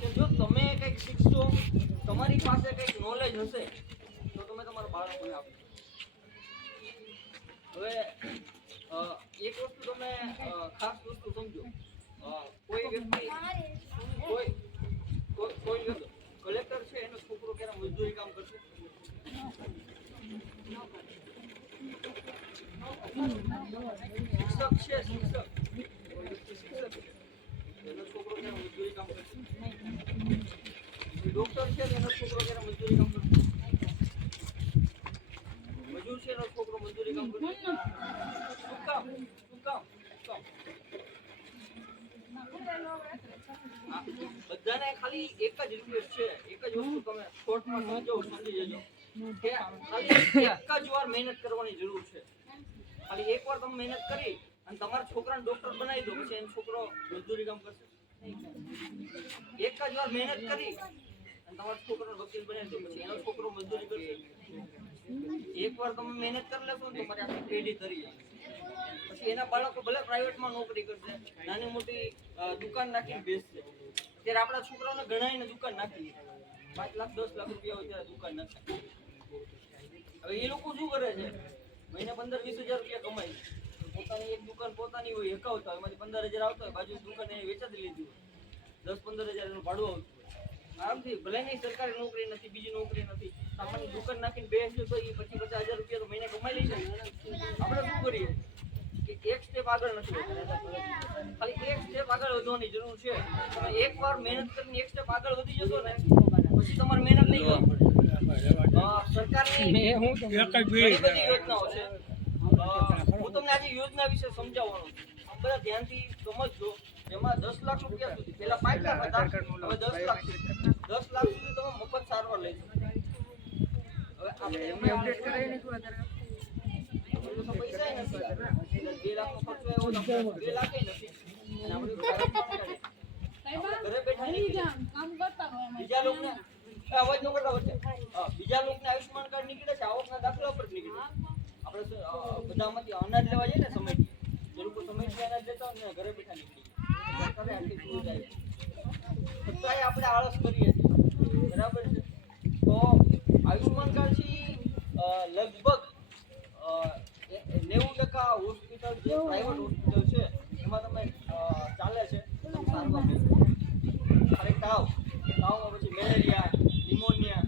કે જો તમે કંઈક શીખશો, તમારી પાસે કંઈક નોલેજ હશે તો તમે તમારા બાળકોને આપો. હવે એક વસ્તુ તમે ખાસ વસ્તુ સમજો, કોઈ વ્યક્તિ કોઈ કલેક્ટર છે એનો છોકરો ક્યારે મજદૂરી કામ કરશે? શિક્ષક છે, શિક્ષક એનો છોકરો ક્યારે મજદૂરી કામ કરશે? ડોક્ટર છે એનો છોકરો ક્યારે મજદૂરી કામ કરશે? મજૂર છે એનો છોકરો મજદૂરી કામ કરશે? શું કામ? બધાને ખાલી એક જ રિક્વેસ્ટ છે, એક જ વસ્તુ તમે શોર્ટમાં સમજી જજો કે ખાલી એક જ વાર મહેનત કરવાની જરૂર છે. ખાલી એક વાર તમે મહેનત કરી અને તમારા છોકરાને ડોક્ટર બનાવી દો, પછી એનો છોકરો મજદૂરી કામ કરશે? એક જ વાર મહેનત કરી અને તમારા છોકરાને વકીલ બનાવી દો, પછી એનો છોકરો મજદૂરી કરશે? એક વાર તમે મહેનત કરી લેશો ને તો તમારી આખી પેઢી તરી જશે. પછી એના બાળકો ભલે પ્રાઇવેટમાં નોકરી કરશે, નાની મોટી દુકાન નાખીને બેસશે. ત્યારે આપણા છોકરાઓને ગણાઈને દુકાન નાખી 5 લાખ 10 લાખ રૂપિયા હોય ત્યારે દુકાન નાખે. હવે એ લોકો શું કરે છે, મહિને 15-20 હજાર રૂપિયા કમાય, પોતાની એક દુકાન પોતાની હોય એકાવતા, એમાંથી 15,000 આવતા હોય, બાજુ દુકાન એને વેચાતી લીધી હોય, 10-15 હજાર એનું ભાડું આવતું હોય. આરામથી ભલે નહીં સરકારી નોકરી નથી, બીજી નોકરી નથી, સામાન્ય દુકાન નાખીને બેસશે તો એ 25-50 હજાર રૂપિયા તો મહિને કમાઈ લઈ જાય. આપણે શું કરીએ કે એક સ્ટેપ આગળ નથી, ખાલી એક સ્ટેપ આગળ વધવાની જરૂર છે. તમે એકવાર મહેનત કરીને એક સ્ટેપ આગળ વધી જશો ને પછી તમારે મહેનત નહીં કરવી પડે. સરકારની ઘણી બધી યોજનાઓ છે. હું તમને આજે યોજના વિશે સમજાવવાનો છું, બધા ધ્યાનથી સમજજો. જેમાં 10 લાખ રૂપિયા સુધી, પહેલા 5 લાખ હતા, હવે 10 લાખ સુધી તમે મફત સારવાર લઈ શકો. હવે આપણે એમને અપડેટ કરાવીને શું પૈસા નથી, 2 લાખનો ખર્ચો એવો 2 લાખ નથી, અને આપણે ઘરે બેઠા કામ કરતા હોય બીજા લોકોને અવાજ ન કરતા વચ્ચે બીજા લોકોને આયુષ્માન કાર્ડ નીકળે છે, આવકના દાખલા પર નીકળે. આપણે બધામાંથી અનાજ લેવા જઈએ ને સમય, જે લોકો સમયથી અનાજ લેતા હોય ને ઘરે બેઠા નીકળી સરકારે આટલી સુવિધા છે, છતાંય આપણે આળસ કરીએ છીએ, બરાબર છે? તો આયુષ્માન કાર્ડ છે લગભગ 90% હોસ્પિટલ જે પ્રાઇવેટ હોસ્પિટલ છે એમાં તમે ચાલે છે, સારવાર ખાલી તાવમાં પછી મેલેરિયા, ન્યુમોનિયા,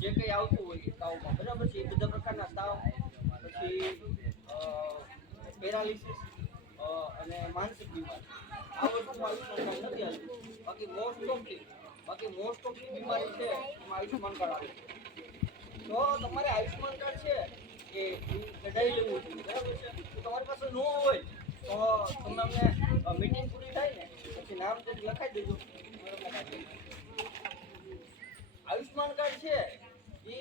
જે કંઈ આવતું હોય તાવમાં, બરાબર છે? એ બધા પ્રકારના તાવ, પછી પેરાલિસિસ અને માનસિક બીમારી, આ વસ્તુમાં આયુષ્માન કાર્ડ નથી આવતું. બાકી મોસ્ટ ઓફ બીમારી છે એમાં આયુષ્માન કાર્ડ આવે છે. તો તમારે આયુષ્માન કાર્ડ છે એ કઢાવી લેવું જોઈએ, બરાબર છે? તમારી પાસે ન હોય તો તમે અમને મીટિંગ પૂરી થાય ને પછી નામ તો લખાઈ દેજો. આયુષ્માન કાર્ડ છે એ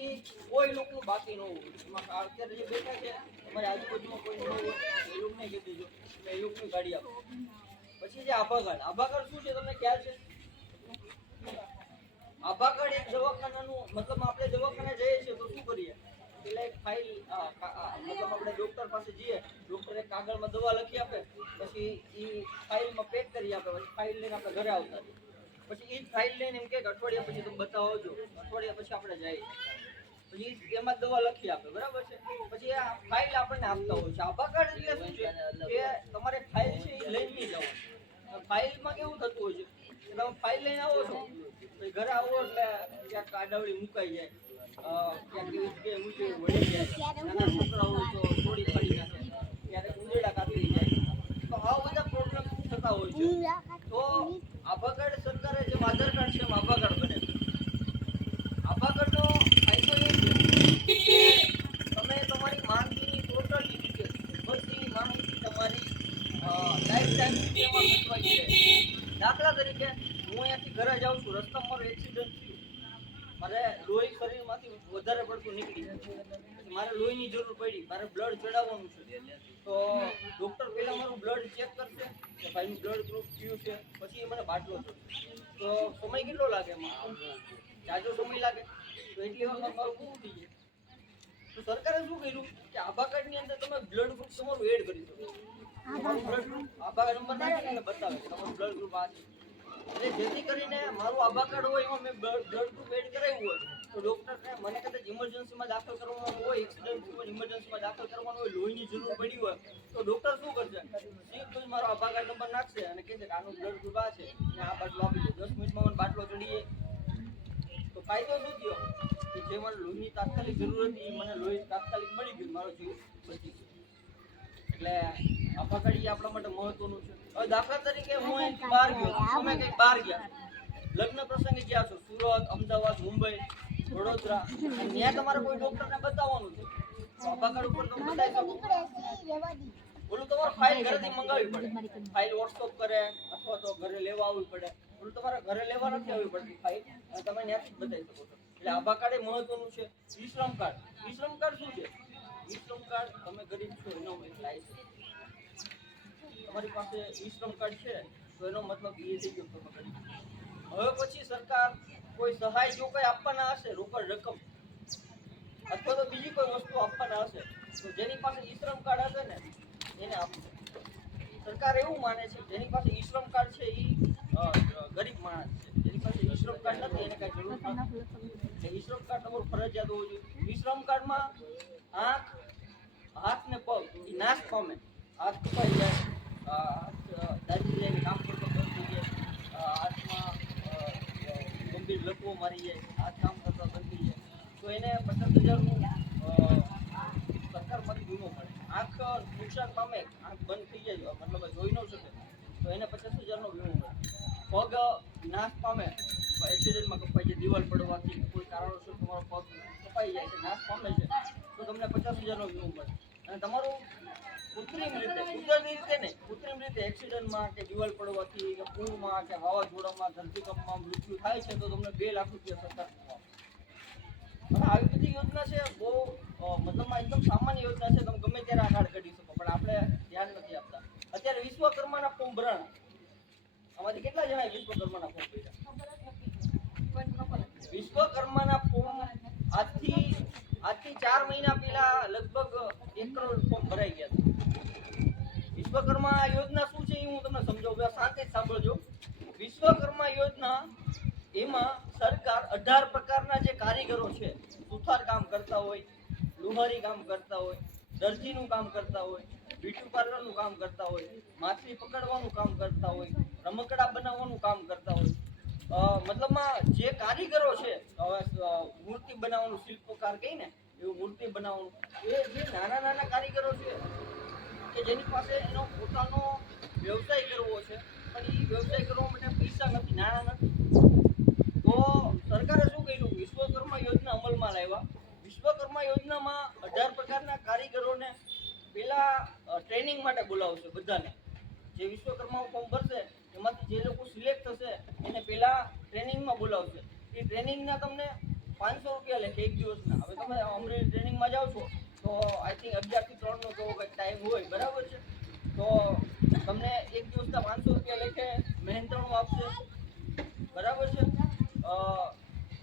કોઈ લોકોનું બાકી ન હોય, એમાં અત્યારે જે બેઠા છે તમારી આજુબાજુમાં કોઈ ન હોય એ લોકોને કહી દેજો, એ લોકોની ગાડી આપો. પછી જે આભા કાર્ડ શું છે તમને ખ્યાલ છે? આભા કાર્ડ એક દવાખાનાનું, મતલબ આપણે દવાખાને જઈએ છીએ તો શું કરીએ, પેલા એક ફાઇલ, મતલબ આપણે ડોક્ટર પાસે જઈએ, ડોક્ટર એક કાગળમાં દવા લખી આપે, પછી એ ફાઇલમાં પેક કરી આપે, પછી ફાઇલ લઈને આપણે ઘરે આવતા રહીએ. પછી એ ફાઇલ લઈને એમ કે અઠવાડિયા પછી તમે બતાવજો, અઠવાડિયા પછી આપણે જઈએ, પછી એમાં દવા લખી આપે, બરાબર છે? પછી આ ફાઇલ આપણને આપતા હોય છે. આભા કાર્ડ એટલે શું છે કે તમારે ફાઇલ છે એ લઈને નહીં જવાનું. ફાઇલમાં કેવું થતું હોય છે કે તમે ફાઇલ લઈને આવો છો, ઘરે આવો એટલે ક્યાંક આડાવડી મુકાઈ જાય, ક્યાંક એવી જગ્યાએ ઊંચી વળી જાય, નાના છોકરાઓ તો થોડી ફરી નાખે, ક્યારેક ઉંદરડા કાપી જાય, તો આવા બધા પ્રોબ્લેમ થતા હોય છે. તો આભા કાર્ડ સરકારે જેમ આધાર કાર્ડ છે એમ આભા કાર્ડ બને. આભા કાર્ડનો ફાયદો એ છે કે તમે તમારી માંદગીની ટોટલી ડિટેલ, બધી માહિતી તમારી લાઈફ ટાઈમ સુધી એમાં સચવાઈ છે. દાખલા તરીકે હું અહીંયાથી ઘરે જાઉં છું, રસ્તામાં મારો એક્સિડન્ટ થયું, મારે લોહી શરીરમાંથી વધારે પડતું નીકળી જાય, પછી મારે લોહીની જરૂર પડી, મારે બ્લડ ચડાવવાનું છે, તો ડૉક્ટર પહેલાં મારું બ્લડ ચેક કરશે કે ભાઈનું બ્લડ ગ્રુપ કયું છે, પછી એ મને બાટલો ચડશે. તો સમય કેટલો લાગે? જાજો સમય લાગે, તો એટલી વખત મારું પૂરું થઈ જાય. તો સરકારે શું કર્યું કે આભા કાર્ડની અંદર તમે બ્લડ ગ્રુપ તમારું એડ કરી શકો. તમારું બ્લડ ગ્રુપ આભા નંબર નાખીને બતાવે તમારું બ્લડ ગ્રુપ આ છે. એટલે જેથી કરીને મારું આભા કાર્ડ હોય એમાં મેં બ્લડ ગ્રુપ એડ કરાવ્યું હોય તો ડોક્ટરને મને કદાચ ઇમરજન્સીમાં દાખલ કરવાનું હોય, એક્સિડન્ટ થયું હોય ઇમરજન્સીમાં દાખલ કરવાનું હોય, લોહીની જરૂર પડી હોય તો ડોક્ટર શું કરશે? સીધું જ મારો આભા કાર્ડ નંબર નાખશે અને કહેશે કે આનું બ્લડ ગ્રુપ આ છે ને આ બાટલો આપી દો. 10 મિનિટમાં મને બાટલો ચડી જાય તો ફાયદો શું થયો કે જે મને લોહીની તાત્કાલિક જરૂર હતી મને લોહી તાત્કાલિક મળી ગયું, મારો જીવ બચી ગયો. એટલે આભા કાર્ડ આપણા માટે મહત્વનું છે. હવે દાખલા તરીકે હું અહીંથી બહાર ગયો, તમે કંઈક બહાર ગયા, લગ્ન પ્રસંગે ગયા છો, સુરત, અમદાવાદ, મુંબઈ, વડોદરા, ત્યાં તમારે કોઈ ડોક્ટરને બતાવવાનું છે, આભા કાર્ડ ઉપર તમે બતાવી શકો. ઓલું તમારે ફાઇલ ઘરેથી મંગાવવી પડે, ફાઇલ વોટ્સઅપ કરે અથવા તો ઘરે લેવા આવવી પડે. ઓલું તમારે ઘરે લેવા નથી આવવી પડતી ફાઇલ, અને તમે ત્યાંથી જ બતાવી શકો છો. એટલે આભા કાર્ડ એ મહત્વનું છે. ઈ શ્રમ કાર્ડ, ઈ શ્રમ કાર્ડ શું છે? ઈ શ્રમ કાર્ડ તમે ગરીબ છો એનો એપ્લાય છે. તમારી પાસે ઈ શ્રમ કાર્ડ છે તો એનો મતલબ એ થઈ ગયો તમે ગરીબ. હવે પછી સરકાર કોઈ સહાય જો કોઈ આપવાના હશે, રોકડ રકમ અથવા તો બીજી કોઈ વસ્તુ આપવાના હશે તો જેની પાસે ઈ શ્રમ કાર્ડ હશે ને એને આપશે. સરકાર એવું માને છે જેની પાસે ઈ શ્રમ કાર્ડ છે એ ગરીબ માણસ છે, જેની પાસે ઈ શ્રમ કાર્ડ નથી એને કઈ જરૂર નથી. એટલે ઈ શ્રમ કાર્ડ તમારું ફરજિયાત હોવું જોઈએ. ઈ શ્રમ કાર્ડમાં આંખ, હાથ ને પગ એ નાશ પામે, હાથ કપાઈ જાય, હાથ દાજી જાય, કામ કરતો બંધ થઈ જાય, હાથમાં ગંભીર લકવો મારી જાય, હાથ કામ કરતા બંધ થઈ જાય તો એને 50,000નું સરકારમાંથી વીમો મળે. આંખ નુકસાન પામે, આંખ બંધ થઈ જાય મતલબ જોઈ ન શકે તો એને 50,000નો વીમો મળે. પગ નાશ પામે, એક્સિડન્ટમાં કપાઈ જાય, દિવાલ પડવાથી કોઈ કારણોસર તમારો પગ કપાઈ જાય છે, નાશ પામે છે તો તમને 50,000નો વીમો મળે. અને તમારું કૃત્રિમ રીતે, કુદરતી રીતે નહીં, કૃત્રિમ રીતે એક્સિડન્ટમાં કે દિવાલ પડવાથી કે પૂરમાં કે વાવાઝોડામાં ધરતીકંપમાં મૃત્યુ થાય છે તો તમને 2 લાખ રૂપિયા સરકાર આપે. હવે આવી બધી યોજના છે બહુ મતલબમાં એકદમ સામાન્ય યોજના છે, તમે ગમે ત્યારે આ કાર્ડ કાઢી શકો, પણ આપણે ધ્યાન નથી આપતા. અત્યારે વિશ્વકર્માના ફોર્મ ભરાણા, આમાંથી કેટલા જણાએ વિશ્વકર્માના ફોર્મ ભર્યા? વિશ્વકર્માના ફોર્મ આજથી 4 મહિના પહેલા લગભગ 1 કરોડ ફોર્મ ભરાઈ ગયા હતા. વિશ્વકર્મા યોજના શું છે એ હું તમને સમજાવું, શાંતિ સાંભળજો. વિશ્વકર્મા યોજના એમાં સરકાર 18 પ્રકારના જે કારીગરો છે, સુથાર કામ કરતા હોય, લુહારી કામ કરતા હોય, દરજીનું કામ કરતા હોય, બ્યુટી પાર્લરનું કામ કરતા હોય, માછલી પકડવાનું કામ કરતા હોય, રમકડા બનાવવાનું કામ કરતા હોય, મતલબમાં જે કારીગરો છે, મૂર્તિ બનાવવાનું, શિલ્પકાર કહીએ ને એવું મૂર્તિ બનાવવાનું, એ જે નાના નાના કારીગરો છે કે જેની પાસે એનો પોતાનો વ્યવસાય કરવો છે પણ એ વ્યવસાય કરવા માટે પૈસા નથી, નાણાં નથી, તો સરકારે શું કર્યું? વિશ્વકર્મા યોજના અમલમાં લાવ્યા. વિશ્વકર્મા યોજનામાં 18 પ્રકારના કારીગરોને પેલા ટ્રેનિંગ માટે બોલાવશે. બધાને જે વિશ્વકર્મા ફોર્મ ભરશે એમાંથી જે લોકો સિલેક્ટ થશે એને પેલા ટ્રેનિંગમાં બોલાવશે. એ ટ્રેનિંગના તમને 500 રૂપિયા લેખે એક દિવસના. હવે તમે અમરેલી ટ્રેનિંગમાં જાઓ છો તો આઈ થિંક 11 થી 3 નો જો કંઈક ટાઈમ હોય, બરાબર છે, તો તમને એક દિવસના 500 રૂપિયા લેખે મહેનતાણું આપશે, બરાબર છે.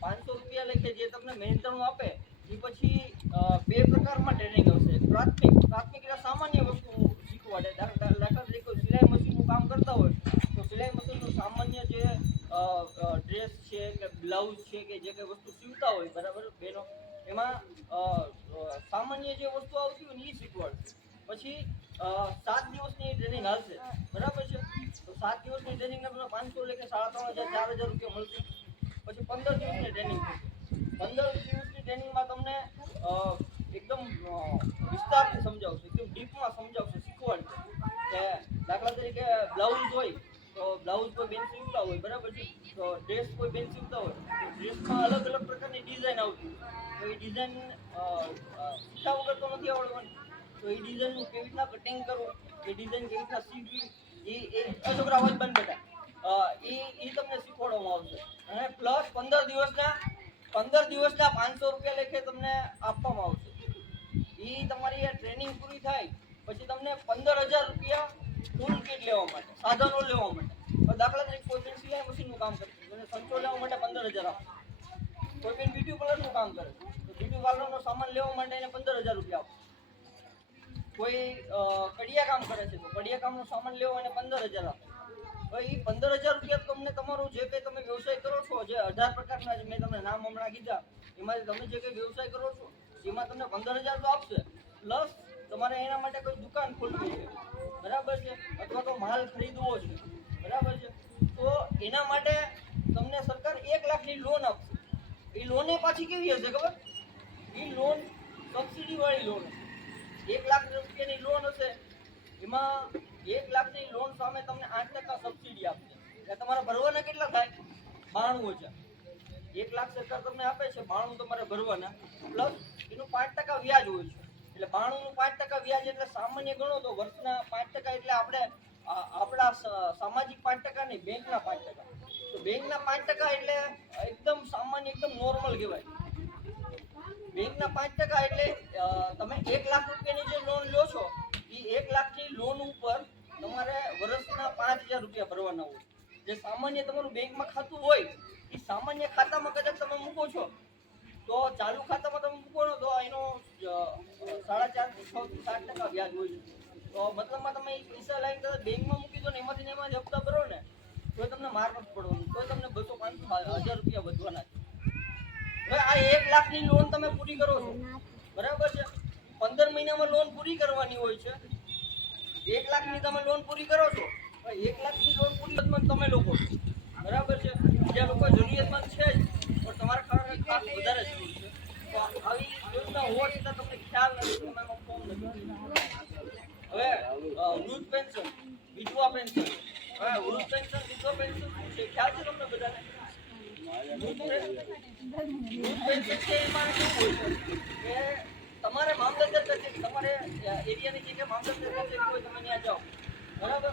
500 રૂપિયા લેખે જે તમને મહેનતાણું આપે એ પછી 2 પ્રકારમાં ટ્રેનિંગ આવશે. પ્રાથમિક એટલે સામાન્ય વસ્તુ શીખવાડે. દાખલા તરીકે સિલાઈ મશીનનું કામ કરતા હોય તો સિલાઈ મશીનનું સામાન્ય જે ડ્રેસ છે કે બ્લાઉઝ છે કે જે કંઈ વસ્તુ સીવતા હોય, બરાબર બેનો, એમાં સામાન્ય જે વસ્તુ આવતી હોય ને એ શીખવાડશે. પછી 7 દિવસની ટ્રેનિંગ હાલશે, બરાબર છે. તો 7 દિવસની ટ્રેનિંગના તમને 500 લેખે 3,500 4,000 રૂપિયા મળશે. પછી 15 દિવસની ટ્રેનિંગ થશે. 15 દિવસની ટ્રેનિંગમાં તમને એકદમ વિસ્તારથી સમજાવશે, એકદમ ડીપમાં સમજાવશે, શીખવાડશે કે દાખલા તરીકે બ્લાઉઝ હોય તો બ્લાઉઝ કોઈ બેન સીવતા હોય, બરાબર છે, તો ડ્રેસ કોઈ બેન સીવતા હોય તો ડ્રેસમાં અલગ અલગ પ્રકારની ડિઝાઇન આવતી હોય તો એ ડિઝાઇન શીખ્યા વગર તો નથી આવડવાની. તો એ ડિઝાઇનનું કેવી રીતના કટિંગ કરવું, એ ડિઝાઇન કેવી રીતના સીવવી, એ છોકરા હોય બંધ બેટા એ તમને શીખવાડવામાં આવશે. અને પ્લસ 15 દિવસના 500 રૂપિયા લેખે તમને આપવામાં આવશે. એ તમારી આ ટ્રેનિંગ પૂરી થાય પછી તમને 15,000 રૂપિયા ટૂલ કિટ લેવા માટે, સાધનો લેવા માટે. દાખલા તરીકે કોઈ બેન સિલાઈ મશીનનું કામ કરે છે, સંચો લેવા માટે 15,000 આપે. કોઈ બેન બ્યુટી પાર્લરનું કામ કરે તો બ્યુટી પાર્લરનો સામાન લેવા માટે એને 15,000 રૂપિયા આપે. કોઈ કડિયા કામ કરે છે તો કડિયા કામનો સામાન લેવો એને 15,000 આપે. તો એ 15,000 રૂપિયા તમને તમારું જે કંઈ તમે વ્યવસાય કરો છો, જે 18 પ્રકારના જે મેં તમને નામ હમણાં કીધા, એમાંથી તમે જે કંઈ વ્યવસાય કરો છો એમાં તમને 15,000 તો આપશે, પ્લસ તમારે એના માટે કોઈ દુકાન ખોલવી છે, બરાબર છે, અથવા તો માલ ખરીદવો છે, બરાબર છે, તો એના માટે તમને સરકાર 1 લાખની લોન આપશે. એ લોન પાછી કેવી હશે ખબર? એ લોન સબસિડી વાળી લોન હશે. 1 લાખ રૂપિયાની લોન હશે, એમાં 1 લાખની લોન સામે તમને 8% સબસિડી આપશે. એટલે તમારા ભરવાના કેટલા થાય? 92,000. 1 લાખ સરકાર તમને આપે છે, 92 તમારે ભરવાના, પ્લસ એનું 5% વ્યાજ હોય છે. એટલે 92 નું 5% વ્યાજ એટલે સામાન્ય ગણો તો વર્ષના 5% એટલે આપણે આપણા સામાજિક 5% નહીં, બેંકના 5%. તો બેંકના 5% એટલે એકદમ સામાન્ય, એકદમ નોર્મલ કહેવાય. બેંકના 5% એટલે તમે 1 લાખ રૂપિયાની જે લોન લો છો, એ 1 લાખની લોન ઉપર તમારે વર્ષના 5,000 રૂપિયા ભરવાના હોય. જે સામાન્ય તમારું બેંકમાં ખાતું હોય, એ સામાન્ય ખાતામાં કદાચ તમે મૂકો છો, તો ચાલુ ખાતામાં તમે મૂકો છો તો એનો 4.5 થી 6 થી 7% વ્યાજ હોય છે. તો મતલબમાં તમે એ પૈસા લઈને કદાચ બેંકમાં મૂકી દો ને, એમાંથી એમાં જ હપ્તા ભરો ને, તો તમને માર નથી પડવાનું, તો તમને 200, 500, 1,000 રૂપિયા વધવાના છે. હવે આ 1 લાખની લોન તમે પૂરી કરો છો, બરાબર છે, 15 મહિનામાં લોન પૂરી કરવાની હોય છે. 1 લાખની તમે લોન પૂરી કરો છો, 1 લાખની લોન પૂરી તમે લોકો, બરાબર છે, બીજા લોકો જરૂરિયાતમંદ છે જ, પણ તમારે ખાસ વધારે જરૂર છે. તો આવી યોજના હોવા છતાં તમને ખ્યાલ નથી, તમે એમાં ફોર્મ નથી. હવે વૃદ્ધ પેન્શન, વિધવા પેન્શન. હવે વૃદ્ધ પેન્શન, વિધવા પેન્શન શું છે ખ્યાલ છે તમને બધાને? વૃદ્ધ પેન્શન છે એમાં કેવું હોય છે કે તમારે મામલતદાર કચેરી, તમારે એરિયાની જગ્યાએ મામલતદાર કચેરી હોય, તમે ત્યાં જાઓ, બરાબર,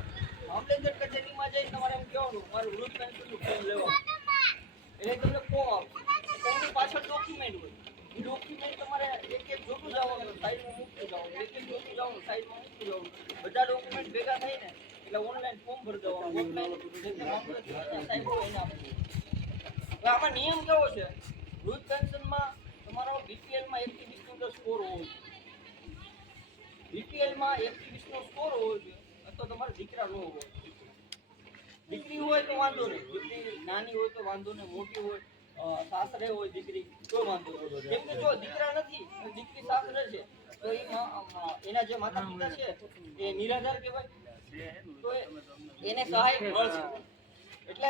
મામલતદાર કચેરીમાં જઈને તમારે એમ કહેવાનું મારું વૃદ્ધ પેન્શનનું ફોર્મ લેવાનું, એટલે તમને ફોર્મ આપશે. ફોર્મની પાછળ ડોક્યુમેન્ટ હોય, એ ડોક્યુમેન્ટ તમારે એક જોતું જવાનું, સાઈડમાં મૂકતું જવાનું, એક જોતું જવાનું, સાઈડમાં મૂકતું જવાનું. બધા ડોક્યુમેન્ટ ભેગા થઈને એટલે ઓનલાઈન ફોર્મ ભરી દેવાનું, ઓફલાઈન સાઈડ હોય એને આપવું. હવે આમાં નિયમ કેવો છે? વૃદ્ધ પેન્શનમાં તમારો બીપીએલમાં 1 થી 20 નો સ્કોર હોવો જોઈએ. બીપીએલમાં 1 થી 20 નો સ્કોર હોવો જોઈએ, અથવા તમારે દીકરા ન હોવો. દીકરી હોય તો વાંધો નહીં, દીકરી નાની હોય તો વાંધો નહીં, મોટી હોય, સાસરે હોય દીકરી તો વાંધો નહીં. કેમ કે જો દીકરા નથી, દીકરી સાસરે છે, તો એના જે માતા પિતા છે એ નિરાધાર કહેવાય, તો એને સહાય મળશે. એટલે